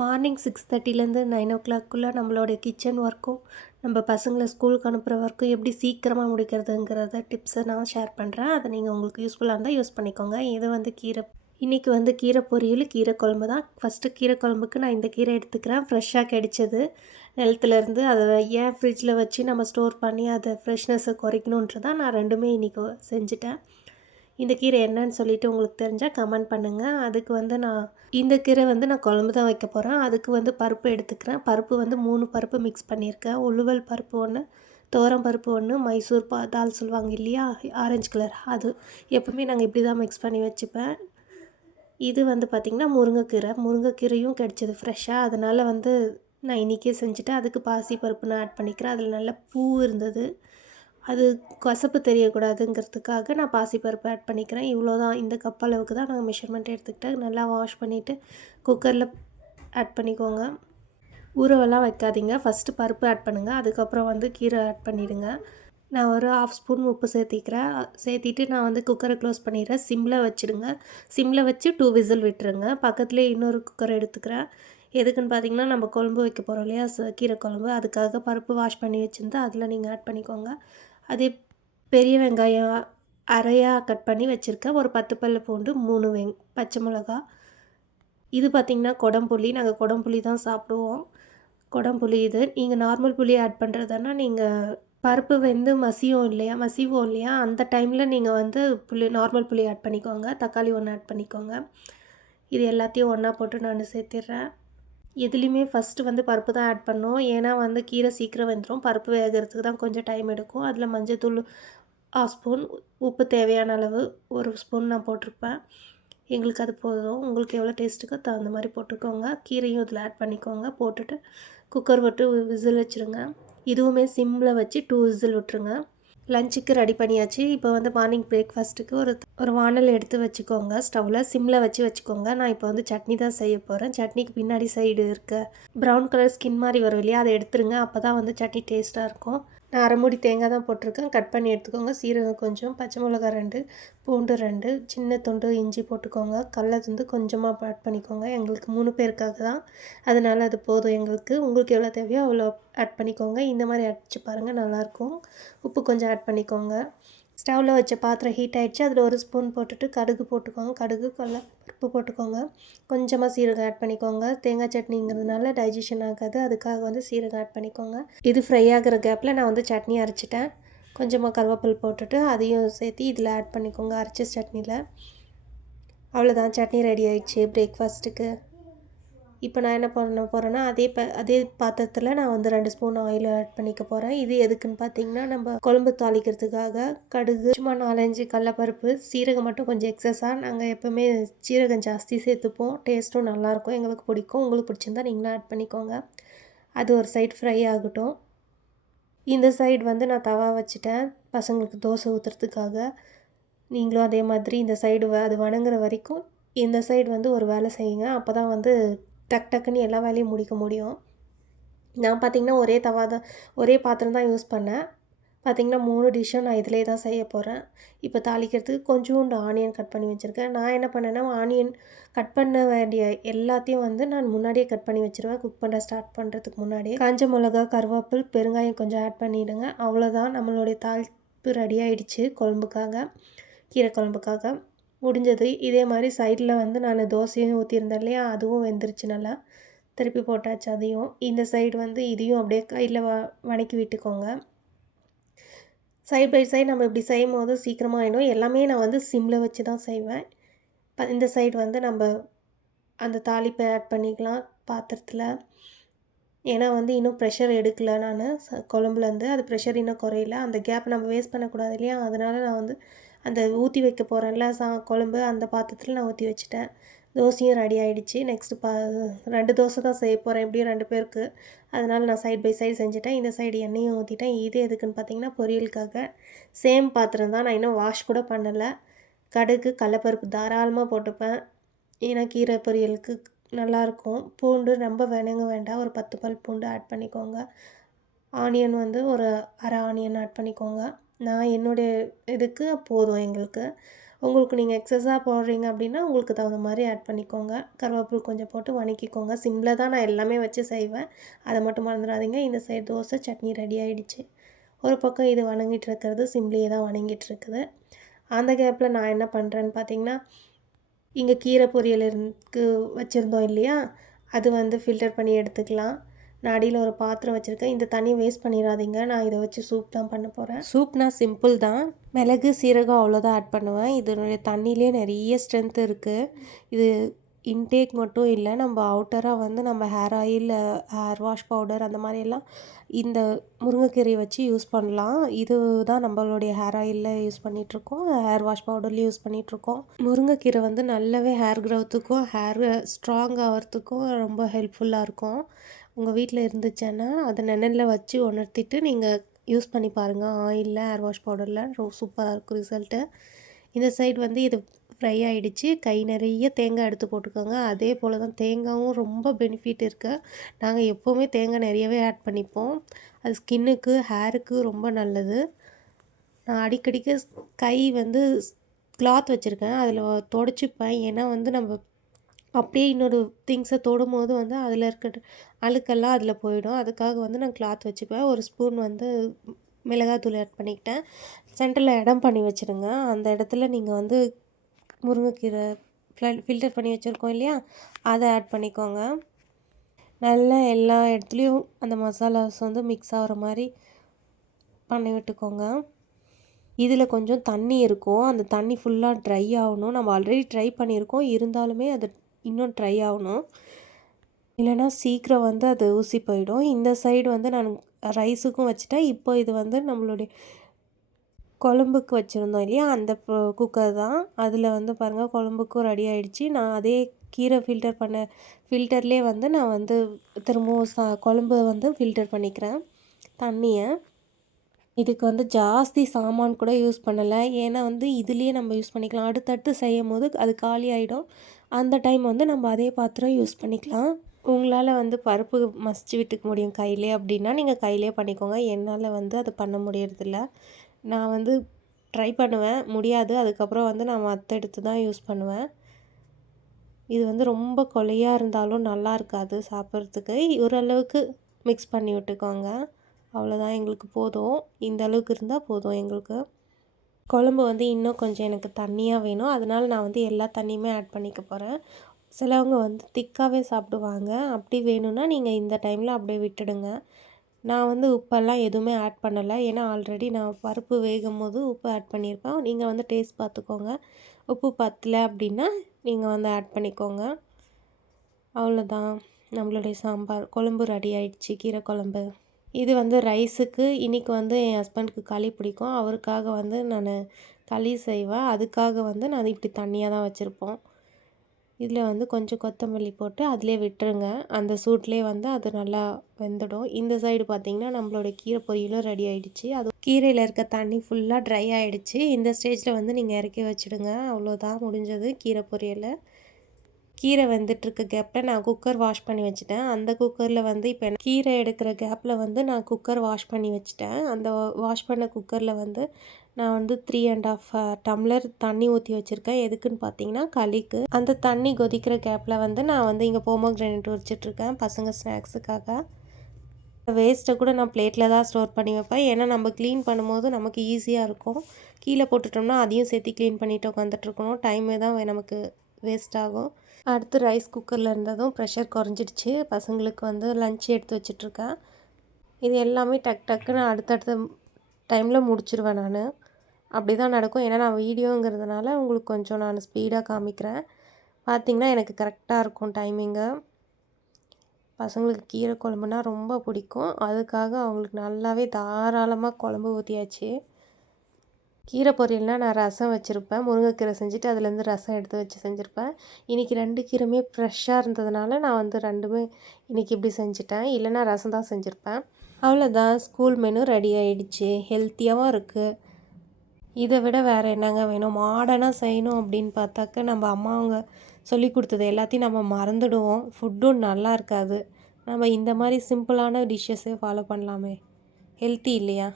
Morning 6:30லேருந்து 9 நம்மளோட kitchen ஒர்க்கும் நம்ம பசங்களை ஸ்கூலுக்கு அனுப்புகிற ஒர்க்கும் எப்படி சீக்கிரமாக முடிக்கிறதுங்கிறத டிப்ஸை நான் ஷேர் பண்ணுறேன். அதை நீங்கள் உங்களுக்கு யூஸ்ஃபுல்லாக இருந்தால் யூஸ் பண்ணிக்கோங்க. இது வந்து இன்றைக்கி வந்து கீரை பொரியல், கீரை குழம்பு தான். ஃபஸ்ட்டு கீரை குழம்புக்கு நான் இந்த கீரை எடுத்துக்கிறேன். ஃப்ரெஷ்ஷாக கிடைச்சது நிலத்துலேருந்து. அதை ஏன் ஃப்ரிட்ஜில் வச்சு நம்ம ஸ்டோர் பண்ணி அதை ஃப்ரெஷ்னஸை குறைக்கணுன்றதான் நான் ரெண்டுமே இன்றைக்கி செஞ்சுட்டேன். இந்த கீரை என்னன்னு சொல்லிவிட்டு உங்களுக்கு தெரிஞ்சால் கமெண்ட் பண்ணுங்கள். அதுக்கு வந்து இந்த கீரை வந்து நான் குழம்பு தான் வைக்க போகிறேன். அதுக்கு வந்து பருப்பு எடுத்துக்கிறேன். பருப்பு வந்து 3 பருப்பு மிக்ஸ் பண்ணியிருக்கேன். உளுவல் பருப்பு ஒன்று, துவரம் பருப்பு ஒன்று, மைசூர் தால் சொல்லுவாங்க இல்லையா, ஆரஞ்சு கலர், அது எப்பவுமே நாங்கள் இப்படி தான் மிக்ஸ் பண்ணி வச்சுப்பேன். இது வந்து பார்த்திங்கன்னா முருங்கைக்கீரையும் கிடச்சிது ஃப்ரெஷ்ஷாக. அதனால் வந்து நான் இன்றைக்கே செஞ்சுட்டேன். அதுக்கு பாசி பருப்பு நான் ஆட் பண்ணிக்கிறேன். அதில் நல்ல பூ இருந்தது. அது கசப்பு தெரியக்கூடாதுங்கிறதுக்காக நான் பாசிப்பருப்பு ஆட் பண்ணிக்கிறேன். இவ்வளோ தான், இந்த கப் அளவுக்கு தான் நான் மெஷர்மெண்ட் எடுத்துக்கிட்டேன். நல்லா வாஷ் பண்ணிவிட்டு குக்கரில் ஆட் பண்ணிக்கோங்க. ஊறவெல்லாம் வைக்காதீங்க. ஃபஸ்ட்டு பருப்பு ஆட் பண்ணுங்கள், அதுக்கப்புறம் வந்து கீரை ஆட் பண்ணிவிடுங்க. நான் ஒரு 1/2 ஸ்பூன் உப்பு சேர்த்திட்டு நான் வந்து குக்கரை க்ளோஸ் பண்ணிடுறேன். சிம்மில் வச்சுடுங்க. சிம்மில் வச்சு 2 விசில் விட்டுருங்க. பக்கத்துலேயே இன்னொரு குக்கர் எடுத்துக்கிறேன். எதுக்குன்னு பார்த்தீங்கன்னா, நம்ம குழம்பு வைக்க போகிறோம் இல்லையா, கீரை குழம்பு, அதுக்காக பருப்பு வாஷ் பண்ணி வச்சுருந்தா அதில் நீங்கள் ஆட் பண்ணிக்கோங்க. அதே பெரிய வெங்காயம் அரையாக கட் பண்ணி வச்சுருக்கேன். ஒரு 10 பல்லு பூண்டு, 3 பச்சை மிளகா. இது பார்த்திங்கன்னா கொடம்புளி. நாங்கள் கொடம்புளி தான் சாப்பிடுவோம். கொடம்புளி இது. நீங்கள் நார்மல் புளி ஆட் பண்ணுறதுன்னா நீங்கள் பருப்பு வெந்து மசிவோம் இல்லையா, அந்த டைமில் நீங்கள் வந்து நார்மல் புளி ஆட் பண்ணிக்கோங்க. தக்காளி 1 ஆட் பண்ணிக்கோங்க. இது எல்லாத்தையும் ஒன்றா போட்டு நான் சேர்த்திடுறேன். எதுலேயுமே ஃபஸ்ட்டு வந்து பருப்பு தான் ஆட் பண்ணோம். ஏன்னா வந்து கீரை சீக்கிரம் வெந்துடும். பருப்பு வேகிறதுக்கு தான் கொஞ்சம் டைம் எடுக்கும். அதில் மஞ்சள்தூள் 1/2 ஸ்பூன், உப்பு தேவையான அளவு 1 ஸ்பூன் நான் போட்டிருப்பேன். எங்களுக்கு அது போதும். உங்களுக்கு எவ்வளோ டேஸ்ட்டுக்கோ தகுந்த மாதிரி போட்டுக்கோங்க. கீரையும் இதில் ஆட் பண்ணிக்கோங்க. போட்டுட்டு குக்கர் விட்டு விசில் வச்சுருங்க. இதுவுமே சிம்மில் வச்சு 2 விசில் விட்டுருங்க. லஞ்சுக்கு ரெடி பண்ணியாச்சு. இப்போ வந்து மார்னிங் பிரேக்ஃபாஸ்ட்டுக்கு ஒரு வானல் எடுத்து வச்சுக்கோங்க. ஸ்டவ்வில் சிம்மில் வச்சுக்கோங்க. நான் இப்போ வந்து சட்னி தான் செய்ய போகிறேன். சட்னிக்கு பின்னாடி சைடு இருக்க ப்ரௌன் கலர் ஸ்கின் மாதிரி வரும் இல்லையா, அதை எடுத்துருங்க. அப்போ தான் வந்து சட்னி டேஸ்ட்டாக இருக்கும். நான் அரை மூடி தேங்காய் தான் போட்டிருக்கேன். கட் பண்ணி எடுத்துக்கோங்க. சீரகம் கொஞ்சம், பச்சை மிளகா 2, பூண்டு 2, சின்ன துண்டு இஞ்சி போட்டுக்கோங்க. கடலை வந்து கொஞ்சமாக ஆட் பண்ணிக்கோங்க. எங்களுக்கு 3 பேருக்காக தான், அதனால் அது போதும் எங்களுக்கு. உங்களுக்கு எவ்வளோ தேவையோ அவ்வளோ ஆட் பண்ணிக்கோங்க. இந்த மாதிரி அடிச்சு பாருங்கள், நல்லாயிருக்கும். உப்பு கொஞ்சம் ஆட் பண்ணிக்கோங்க. ஸ்டவ்வில் வச்ச பாத்திரம் ஹீட் ஆகிடுச்சு. அதில் 1 ஸ்பூன் போட்டுட்டு கடுகு போட்டுக்கோங்க. கடுகு, கடலைப்பருப்பு போட்டுக்கோங்க. கொஞ்சமாக சீரகம் ஆட் பண்ணிக்கோங்க. தேங்காய் சட்னிங்கிறதுனால டைஜஷன் ஆகாது, அதுக்காக வந்து சீரகம் ஆட் பண்ணிக்கோங்க. இது ஃப்ரை ஆகிற கேப்பில் நான் வந்து சட்னி அரைச்சிட்டேன். கொஞ்சமாக கருவேப்பிலை போட்டுட்டு அதையும் சேர்த்து இதில் ஆட் பண்ணிக்கோங்க, அரைச்ச சட்னியில். அவ்வளோதான், சட்னி ரெடி ஆகிடுச்சு பிரேக்ஃபாஸ்ட்டுக்கு. இப்போ நான் என்ன பண்ண போகிறேன்னா, அதே பாத்திரத்தில் நான் வந்து 2 ஸ்பூன் ஆயில் ஆட் பண்ணிக்க போகிறேன். இது எதுக்குன்னு பார்த்தீங்கன்னா, நம்ம குழம்பு தாளிக்கிறதுக்காக. கடுகு சும்மா 4-5 கடலப்பருப்பு, சீரகம் மட்டும் கொஞ்சம் எக்ஸஸாக. நாங்கள் எப்போவுமே சீரகம் ஜாஸ்தி சேர்த்துப்போம். டேஸ்ட்டும் நல்லாயிருக்கும், எங்களுக்கு பிடிக்கும். உங்களுக்கு பிடிச்சிருந்தா நீங்களும் ஆட் பண்ணிக்கோங்க. அது ஒரு சைடு ஃப்ரை ஆகட்டும். இந்த சைடு வந்து நான் தவா வச்சுட்டேன் பசங்களுக்கு தோசை ஊற்றுறதுக்காக. நீங்களும் அதே மாதிரி இந்த சைடு அது வணங்குற வரைக்கும் இந்த சைடு வந்து ஒரு வேலை செய்யுங்க. அப்போ தான் வந்து டக்குன்னு எல்லா வேலையும் முடிக்க முடியும். நான் பார்த்திங்கன்னா ஒரே பாத்திரம் தான் யூஸ் பண்ணேன். பார்த்திங்கன்னா 3 டிஷ்ஷும் நான் இதிலே தான் செய்ய போகிறேன். இப்போ தாளிக்கிறதுக்கு கொஞ்சோண்டு ஆனியன் கட் பண்ணி வச்சுருக்கேன். நான் என்ன பண்ணேன்னா, ஆனியன் கட் பண்ண வேண்டிய எல்லாத்தையும் வந்து நான் முன்னாடியே கட் பண்ணி வச்சுருவேன். குக் பண்ண ஸ்டார்ட் பண்ணுறதுக்கு முன்னாடியே. காஞ்ச மிளகா, கருவேப்பில், பெருங்காயம் கொஞ்சம் ஆட் பண்ணிவிடுங்க. அவ்வளோதான், நம்மளுடைய தாளிப்பு ரெடி ஆகிடுச்சு கீரை குழம்புக்காக. முடிஞ்சது. இதே மாதிரி சைடில் வந்து நான் தோசையும் ஊற்றிருந்தேன் இல்லையா, அதுவும் வெந்துருச்சு. நல்லா திருப்பி போட்டாச்சு அதையும். இந்த சைடு வந்து இதையும் அப்படியே கையில் வணக்கி விட்டுக்கோங்க. சைட் பை சைடு நம்ம இப்படி செய்யும் போது சீக்கிரமாக ஆகிடும். எல்லாமே நான் வந்து சிம்மில் வச்சு தான் செய்வேன். இந்த சைடு வந்து நம்ம அந்த தாளிப்பை ஆட் பண்ணிக்கலாம் பாத்திரத்தில். ஏன்னா வந்து இன்னும் ப்ரெஷர் எடுக்கலை நான் குழம்புலேருந்து. அது ப்ரெஷர் இன்னும் குறையில. அந்த கேப் நம்ம வேஸ்ட் பண்ணக்கூடாது இல்லையா, அதனால் நான் வந்து அந்த ஊற்றி வைக்க போகிறேன்ல குழம்பு, அந்த பாத்திரத்தில் நான் ஊற்றி வச்சுட்டேன். தோசையும் ரெடி ஆகிடுச்சு. நெக்ஸ்ட்டு 2 தோசை தான் செய்ய போகிறேன், எப்படியும் 2 பேருக்கு. அதனால் நான் சைட் பை சைடு செஞ்சுட்டேன். இந்த சைடு எண்ணெயும் ஊற்றிட்டேன். இது எதுக்குன்னு பார்த்தீங்கன்னா, பொரியலுக்காக. சேம் பாத்திரம் தான், நான் இன்னும் வாஷ் கூட பண்ணலை. கடுகு, கடலப்பருப்பு தாராளமாக போட்டுப்பேன். ஏன்னா கீரை பொரியலுக்கு நல்லாயிருக்கும். பூண்டு ரொம்ப வேண்டாம், ஒரு 10 பல் பூண்டு ஆட் பண்ணிக்கோங்க. ஆனியன் வந்து ஒரு அரை ஆனியன் ஆட் பண்ணிக்கோங்க. நான் என்னுடைய இதுக்கு போதும் எங்களுக்கு. உங்களுக்கு நீங்கள் எக்ஸஸாக போடுறீங்க அப்படின்னா உங்களுக்கு தகுந்த மாதிரி ஆட் பண்ணிக்கோங்க. கருவேப்பிலை கொஞ்சம் போட்டு வணக்கிக்கோங்க. சிம்மில் தான் நான் எல்லாமே வச்சு செய்வேன். அதை மட்டும் மறந்துடாதீங்க. இந்த சைடு தோசை சட்னி ரெடி ஆகிடுச்சு. ஒரு பக்கம் இது வணங்கிட்டு இருக்கிறது சிம்லேயே தான் வணங்கிட்டு இருக்குது. அந்த கேப்பில் நான் என்ன பண்ணுறேன்னு பார்த்தீங்கன்னா, இங்கே கீரை பொரியலுக்கு வச்சுருந்தோம் இல்லையா, அது வந்து ஃபில்டர் பண்ணி எடுத்துக்கலாம். நான் அடியில் ஒரு பாத்திரம் வச்சுருக்கேன். இந்த தண்ணி வேஸ்ட் பண்ணிடாதீங்க. நான் இதை வச்சு சூப் தான் பண்ண போகிறேன். சூப்னா சிம்பிள் தான். மிளகு சீரகம் அவ்வளோதான் ஆட் பண்ணுவேன். இதனுடைய தண்ணியிலே நிறைய ஸ்ட்ரென்த் இருக்குது. இது இன்டேக் மட்டும் இல்லை, நம்ம அவுட்டராக வந்து நம்ம hair oil, hair wash powder அந்த மாதிரியெல்லாம் இந்த முருங்கைக்கீரையை வச்சு யூஸ் பண்ணலாம். இது தான் நம்மளுடைய ஹேர் ஆயிலில் யூஸ் பண்ணிகிட்ருக்கோம், ஹேர் வாஷ் பவுடர்லேயும் யூஸ் பண்ணிகிட்ருக்கோம். முருங்கைக்கீரை வந்து நல்லாவே ஹேர் க்ரோத்துக்கும் ஹேர் ஸ்ட்ராங் ஆகிறதுக்கும் ரொம்ப ஹெல்ப்ஃபுல்லாக இருக்கும். உங்கள் வீட்டில் இருந்துச்சுன்னா அதை நிழலில் வச்சு உணர்த்திட்டு நீங்கள் யூஸ் பண்ணி பாருங்கள். ஆயிலில், ஹேர் வாஷ் பவுடரில் சூப்பராக இருக்கும் ரிசல்ட்டு. இந்த சைடு வந்து இது ஃப்ரை ஆகிடுச்சு. கை நிறைய தேங்காய் எடுத்து போட்டுக்கோங்க. அதே போல் தான் தேங்காயும் ரொம்ப பெனிஃபிட் இருக்குது. நாங்கள் எப்போவுமே தேங்காய் நிறையவே ஆட் பண்ணிப்போம். அது ஸ்கின்னுக்கு, ஹேருக்கு ரொம்ப நல்லது. நான் அடிக்கடிக்கு கை வந்து கிளாத் வச்சுருக்கேன், அதில் துடைச்சிப்பேன். ஏன்னா வந்து நம்ம அப்படியே இன்னொரு திங்ஸை தொடும்போது வந்து அதில் இருக்கிற அழுக்கெல்லாம் அதில் போயிடும். அதுக்காக வந்து நான் கிளாத் வச்சுப்பேன். ஒரு ஸ்பூன் வந்து மிளகாத்தூள் ஆட் பண்ணிக்கிட்டேன். சென்டரில் இடம் பண்ணி வச்சுருங்க. அந்த இடத்துல நீங்கள் வந்து முருங்கைக்கீரை ஃபில்டர் பண்ணி வச்சுருக்கோம் இல்லையா, அதை ஆட் பண்ணிக்கோங்க. நல்லா எல்லா இடத்துலையும் அந்த மசாலாஸ் வந்து மிக்ஸ் ஆகிற மாதிரி பண்ணி விட்டுக்கோங்க. இதில் கொஞ்சம் தண்ணி இருக்கும். அந்த தண்ணி ஃபுல்லாக ட்ரை ஆகணும். நம்ம ஆல்ரெடி ட்ரை பண்ணியிருக்கோம், இருந்தாலுமே அது இன்னும் ட்ரை ஆகணும். இல்லைனா சீக்கிரம் வந்து அது ஊசி போயிடும். இந்த சைடு வந்து நான் ரைஸுக்கும் வச்சுட்டேன். இப்போ இது வந்து நம்மளுடைய குழம்புக்கு வச்சுருந்தோம் இல்லையா, அந்த குக்கர் தான். அதில் வந்து பாருங்கள் குழம்புக்கும் ரெடி ஆகிடுச்சு. நான் அதே கீரை ஃபில்டர்லேயே வந்து நான் வந்து திரும்பவும் குழம்பு வந்து ஃபில்டர் பண்ணிக்கிறேன் தண்ணியை. இதுக்கு வந்து ஜாஸ்தி சாமான் கூட யூஸ் பண்ணலை. ஏன்னா வந்து இதுலேயே நம்ம யூஸ் பண்ணிக்கலாம். அடுத்தடுத்து செய்யும் போது அது காலி ஆகிடும். அந்த டைம் வந்து நம்ம அதே பாத்திரம் யூஸ் பண்ணிக்கலாம். உங்களால் வந்து பருப்பு மசிச்சு விட்டுக்க முடியும் கையிலே அப்படின்னா நீங்கள் கையிலே பண்ணிக்கோங்க. என்னால் வந்து அது பண்ண முடியறதில்ல. நான் வந்து ட்ரை பண்ணுவேன், முடியாது. அதுக்கப்புறம் வந்து நான் மற்ற எடுத்து தான் யூஸ் பண்ணுவேன். இது வந்து ரொம்ப கொலையாக இருந்தாலும் நல்லா இருக்காது சாப்பிட்றதுக்கு. ஓரளவுக்கு மிக்ஸ் பண்ணி விட்டுக்கோங்க. அவ்வளோதான், எங்களுக்கு போதும். இந்த அளவுக்கு இருந்தால் போதும் எங்களுக்கு. குழம்பு வந்து இன்னும் கொஞ்சம் எனக்கு தண்ணியாக வேணும். அதனால் நான் வந்து எல்லா தண்ணியுமே ஆட் பண்ணிக்க போகிறேன். சிலவங்க வந்து திக்காகவே சாப்பிடுவாங்க. அப்படி வேணும்னா நீங்கள் இந்த டைமில் அப்படியே விட்டுடுங்க. நான் வந்து உப்பெல்லாம் எதுவுமே ஆட் பண்ணலை. ஏன்னா ஆல்ரெடி நான் பருப்பு வேகும் போது உப்பு ஆட் பண்ணியிருப்பேன். நீங்கள் வந்து டேஸ்ட் பார்த்துக்கோங்க. உப்பு பத்தலை அப்படின்னா நீங்கள் வந்து ஆட் பண்ணிக்கோங்க. அவ்வளோதான், நம்மளுடைய சாம்பார் குழம்பு ரெடி ஆகிடுச்சு, கீரை குழம்பு. இது வந்து ரைஸுக்கு இன்றைக்கி வந்து என் ஹஸ்பண்டுக்கு களி பிடிக்கும். அவருக்காக வந்து நான் களி செய்வேன். அதுக்காக வந்து நான் இப்படி தண்ணியாக தான் வச்சுருப்போம். இதில் வந்து கொஞ்சம் கொத்தமல்லி போட்டு அதிலே விட்டுருங்க. அந்த சூட்லேயே வந்து அது நல்லா வெந்துடும். இந்த சைடு பார்த்திங்கன்னா நம்மளோட கீரை பொரியலும் ரெடி ஆகிடுச்சு. அது கீரையில் இருக்க தண்ணி ஃபுல்லாக ட்ரை ஆகிடுச்சு. இந்த ஸ்டேஜில் வந்து நீங்கள் இறக்கி வச்சுடுங்க. அவ்வளோதான், முடிஞ்சது கீரை பொரியல். கீரை வெந்துட்டுருக்க கேப்பில் நான் குக்கர் வாஷ் பண்ணி வச்சுட்டேன். அந்த குக்கரில் வந்து இப்போ கீரை எடுக்கிற கேப்பில் வந்து நான் குக்கர் வாஷ் பண்ணி வச்சுட்டேன். அந்த வாஷ் பண்ண குக்கரில் வந்து நான் வந்து 3.5 டம்ளர் தண்ணி ஊற்றி வச்சுருக்கேன். எதுக்குன்னு பார்த்தீங்கன்னா களிக்கு. அந்த தண்ணி கொதிக்கிற கேப்பில் வந்து நான் வந்து இங்கே போமோகிரானேட் உரிச்சிட்ருக்கேன் பசங்க ஸ்நாக்ஸுக்காக. வேஸ்ட்டை கூட நான் பிளேட்டில் தான் ஸ்டோர் பண்ணி வைப்பேன். ஏன்னா நம்ம க்ளீன் பண்ணும்போது நமக்கு ஈஸியாக இருக்கும். கீழே போட்டுட்டோம்னா அதையும் சேர்த்து க்ளீன் பண்ணிவிட்டு உட்காந்துட்ருக்கணும். டைமே தான் நமக்கு வேஸ்ட் ஆகும். அடுத்து ரைஸ் குக்கரில் இருந்ததும் ப்ரெஷர் குறைஞ்சிடுச்சு. பசங்களுக்கு வந்து லஞ்ச் எடுத்து வச்சிட்ருக்கேன். இது எல்லாமே டக்குன்னு அடுத்தடுத்த டைமில் முடிச்சிடுவேன் நான். அப்படி தான் நடக்கும். ஏன்னா நான் வீடியோங்கிறதுனால உங்களுக்கு கொஞ்சம் நான் ஸ்பீடாக காமிக்கிறேன். பார்த்திங்கன்னா எனக்கு கரெக்டாக இருக்கும் டைமிங்கு. பசங்களுக்கு கீரை குழம்புனா ரொம்ப பிடிக்கும். அதுக்காக அவங்களுக்கு நல்லாவே தாராளமாக குழம்பு ஊற்றியாச்சு. கீரை பொரியல்னால் நான் ரசம் வச்சுருப்பேன். முருங்கைக்கீரை செஞ்சுட்டு அதுலேருந்து ரசம் எடுத்து வச்சு செஞ்சுருப்பேன். இன்றைக்கி 2 கீரையுமே ஃப்ரெஷ்ஷாக இருந்ததுனால நான் வந்து 2மே இன்றைக்கி இப்படி செஞ்சுட்டேன். இல்லைனா ரசம் தான் செஞ்சுருப்பேன். அவ்வளோதான், ஸ்கூல் மெனு ரெடி ஆகிடுச்சு. ஹெல்த்தியாகவும் இருக்குது. இதை விட வேறு என்னங்க வேணும்? மாடர்னாக செய்யணும் அப்படின்னு பார்த்தாக்க நம்ம அம்மாவங்க சொல்லி கொடுத்தது எல்லாத்தையும் நம்ம மறந்துடுவோம். ஃபுட்டும் நல்லா இருக்காது. நம்ம இந்த மாதிரி சிம்பிளான டிஷ்ஷஸே ஃபாலோ பண்ணலாமே. ஹெல்த்தி இல்லையா?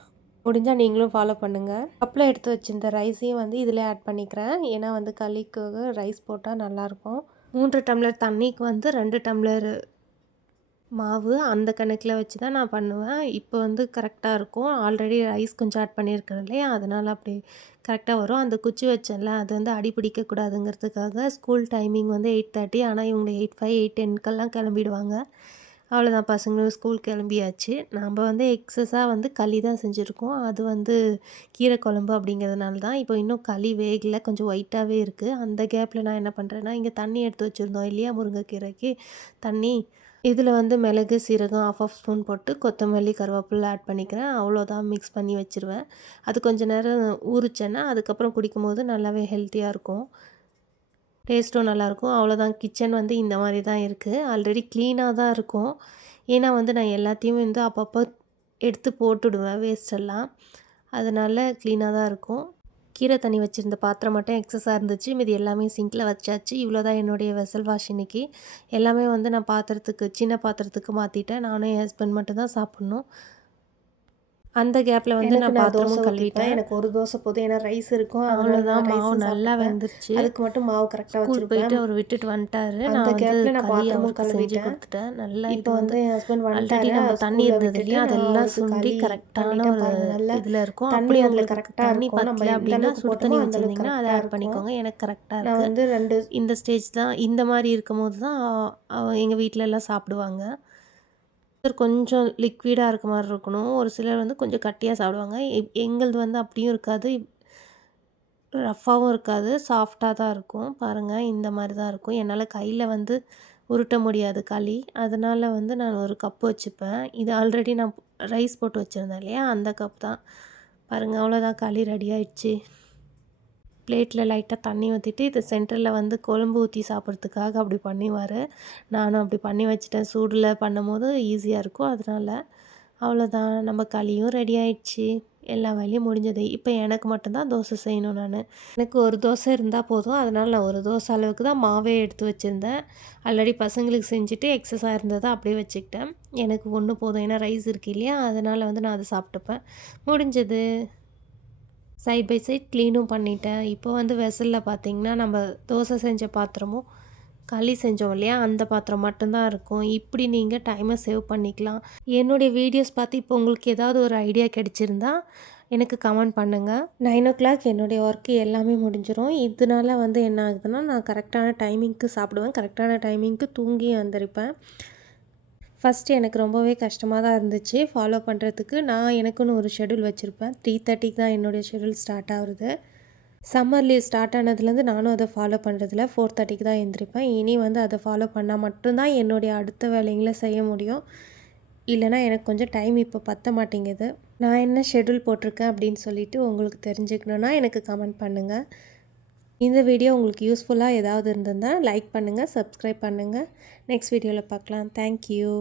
முடிஞ்சால் நீங்களும் ஃபாலோ பண்ணுங்கள். கப்பில் எடுத்து வச்சிருந்த ரைஸையும் வந்து இதில் ஆட் பண்ணிக்கிறேன். ஏன்னா வந்து களிக்கு ரைஸ் போட்டால் நல்லாயிருக்கும். 3 டம்ளர் தண்ணிக்கு வந்து 2 டம்ளர் மாவு அந்த கணக்கில் வச்சு தான் நான் பண்ணுவேன். இப்போ வந்து கரெக்டாக இருக்கும். ஆல்ரெடி ரைஸ் கொஞ்சம் ஆட் பண்ணியிருக்கிறேன் இல்லையா, அதனால் அப்படி கரெக்டாக வரும். அந்த குச்சி வச்சேன்ல, அது வந்து அடி பிடிக்கக்கூடாதுங்கிறதுக்காக ஸ்கூல் டைமிங் வந்து 8:30. ஆனால் இவங்க 8:05, 8:10க்கெல்லாம் கிளம்பிடுவாங்க. அவ்வளோதான், பசங்களும் ஸ்கூல் கிளம்பியாச்சு. நம்ம வந்து எக்ஸஸாக வந்து களி தான் செஞ்சுருக்கோம். அது வந்து கீரை குழம்பு அப்படிங்கிறதுனால தான். இப்போ இன்னும் களி வேகலை, கொஞ்சம் ஒயிட்டாகவே இருக்குது. அந்த கேப்பில் நான் என்ன பண்ணுறேன்னா, இங்கே தண்ணி எடுத்து வச்சுருந்தோம் இல்லையா முருங்கைக்கீரைக்கு தண்ணி, இதில் வந்து மிளகு, சீரகம் 1/2 ஸ்பூன் போட்டு கொத்தமல்லி, கருவேப்பிலை ஆட் பண்ணிக்கிறேன். அவ்வளோதான், மிக்ஸ் பண்ணி வச்சுருவேன். அது கொஞ்சம் நேரம் ஊறிச்சேன்னா அதுக்கப்புறம் குடிக்கும்போது நல்லாவே ஹெல்த்தியாக இருக்கும். டேஸ்ட்டும் நல்லாயிருக்கும். அவ்வளோதான், கிச்சன் வந்து இந்த மாதிரி தான் இருக்குது. ஆல்ரெடி க்ளீனாக தான் இருக்கும். ஏன்னா வந்து நான் எல்லாத்தையும் வந்து அப்பப்போ எடுத்து போட்டுடுவேன் வேஸ்ட்டெல்லாம். அதனால் க்ளீனாக தான் இருக்கும். கீரை தண்ணி வச்சுருந்த பாத்திரம் மட்டும் எக்ஸஸாக இருந்துச்சு. மீதி எல்லாமே சிங்கில் வச்சாச்சு. இவ்வளோ தான் என்னுடைய வெசல் வாஷ் இன்னைக்கு. எல்லாமே வந்து நான் பாத்திரத்துக்கு, சின்ன பாத்திரத்துக்கு மாற்றிட்டேன். நானும் என் ஹஸ்பண்ட் மட்டும் தான் சாப்பிட்ணும். அந்த கேப்பில் வந்து நான் பாத்திரமும் கழுவிட்டேன். எனக்கு ஒரு தோசை போதும், ஏன்னா ரைஸ் இருக்கும். அவ்வளோதான், மாவு நல்லா வெந்துருச்சு. அதுக்கு மட்டும் மாவு கரெக்டாக ஸ்கூல் போயிட்டு அவர் விட்டுட்டு வந்துட்டாரு. நான் வந்து களி அவருக்கு செஞ்சு கொடுத்துட்டேன். நல்லா இப்போ வந்து என் ஹஸ்பண்ட் ஆல்ரெடி நம்ம தண்ணி இருந்தது இல்லையா, அதெல்லாம் சுண்டி கரெக்டான ஒரு இதில் இருக்கும். அப்படி அதில் கரெக்டாக தண்ணி பத்தல அப்படின்னா சுடு தண்ணி வச்சுருந்தீங்கன்னா அதை ஆட் பண்ணிக்கோங்க. எனக்கு கரெக்டாக இருக்குது. வந்து 2 இந்த ஸ்டேஜ் தான், இந்த மாதிரி இருக்கும் போது தான் எங்கள் வீட்டில எல்லாம் சாப்பிடுவாங்க. கொஞ்சம் லிக்விடாக இருக்க மாதிரி இருக்கணும். ஒரு சிலர் வந்து கொஞ்சம் கட்டியாக சாப்பிடுவாங்க. எங்களது வந்து அப்படியும் இருக்காது, ரஃப்பாகவும் இருக்காது, சாஃப்டாக தான் இருக்கும். பாருங்கள், இந்த மாதிரி தான் இருக்கும். என்னால் கையில் வந்து உருட்ட முடியாது களி. அதனால் வந்து நான் ஒரு கப்பு வச்சுப்பேன். இது ஆல்ரெடி நான் ரைஸ் போட்டு வச்சுருந்தேன் இல்லையா, அந்த கப் தான். பாருங்கள், அவ்வளோதான், களி ரெடி ஆயிடுச்சு. பிளேட்டில் லைட்டாக தண்ணி ஊற்றிட்டு இது சென்டரில் வந்து குழம்பு ஊற்றி சாப்பிட்றதுக்காக அப்படி பண்ணிவார். நானும் அப்படி பண்ணி வச்சுட்டேன். சூடில் பண்ணும்போது ஈஸியாக இருக்கும். அதனால் அவ்வளோதான், நம்ம களியும் ரெடி ஆயிடுச்சு. எல்லா வேலையும் முடிஞ்சது. இப்போ எனக்கு மட்டும்தான் தோசை செய்யணும் நான். எனக்கு ஒரு தோசை இருந்தால் போதும். அதனால் நான் ஒரு தோசை அளவுக்கு தான் மாவே எடுத்து வச்சுருந்தேன். ஆல்ரெடி பசங்களுக்கு செஞ்சுட்டு எக்ஸஸாக இருந்ததை அப்படியே வச்சுக்கிட்டேன். எனக்கு ஒன்று போதும், ஏன்னா ரைஸ் இருக்குது இல்லையா, அதனால் வந்து நான் அதை சாப்பிட்டுப்பேன். முடிஞ்சது. சைட் பை சைட் க்ளீனும் பண்ணிட்டேன். இப்போ வந்து வெசலில் பார்த்திங்கன்னா நம்ம தோசை செஞ்ச பாத்திரமும் களி செஞ்சோம் இல்லையா, அந்த பாத்திரம் மட்டும்தான் இருக்கும். இப்படி நீங்கள் டைமை சேவ் பண்ணிக்கலாம். என்னுடைய வீடியோஸ் பார்த்து இப்போ உங்களுக்கு ஏதாவது ஒரு ஐடியா கிடச்சிருந்தா எனக்கு கமெண்ட் பண்ணுங்கள். 9:00 என்னுடைய ஒர்க்கு எல்லாமே முடிஞ்சிடும். இதனால வந்து என்ன ஆகுதுன்னா, நான் கரெக்டான டைமிங்க்கு சாப்பிடுவேன், கரெக்டான டைமிங்க்கு தூங்கி வந்திருப்பேன். ஃபஸ்ட்டு எனக்கு ரொம்பவே கஷ்டமாக தான் இருந்துச்சு ஃபாலோ பண்ணுறதுக்கு. நான் எனக்குன்னு ஒரு ஷெடியூல் வச்சுருப்பேன். 3:30க்கு தான் என்னுடைய ஷெடியூல் ஸ்டார்ட் ஆகுது. சம்மர் லீவ் ஸ்டார்ட் ஆனதுலேருந்து நானும் அதை ஃபாலோ பண்ணுறதில்ல. 4:30க்கு தான் எழுந்திரிப்பேன். இனி வந்து அதை ஃபாலோ பண்ணால் மட்டும்தான் என்னுடைய அடுத்த வேலைங்களை செய்ய முடியும். இல்லைனா எனக்கு கொஞ்சம் டைம் இப்போ பத்த மாட்டேங்குது. நான் என்ன ஷெடியூல் போட்டிருக்கேன் அப்படின்னு சொல்லிட்டு உங்களுக்கு தெரிஞ்சுக்கணுன்னா எனக்கு கமெண்ட் பண்ணுங்கள். இந்த வீடியோ உங்களுக்கு யூஸ்ஃபுல்லாக ஏதாவது இருந்ததுன்னா லைக் பண்ணுங்கள், சப்ஸ்கிரைப் பண்ணுங்கள். நெக்ஸ்ட் வீடியோவில் பார்க்கலாம். தேங்க்யூ.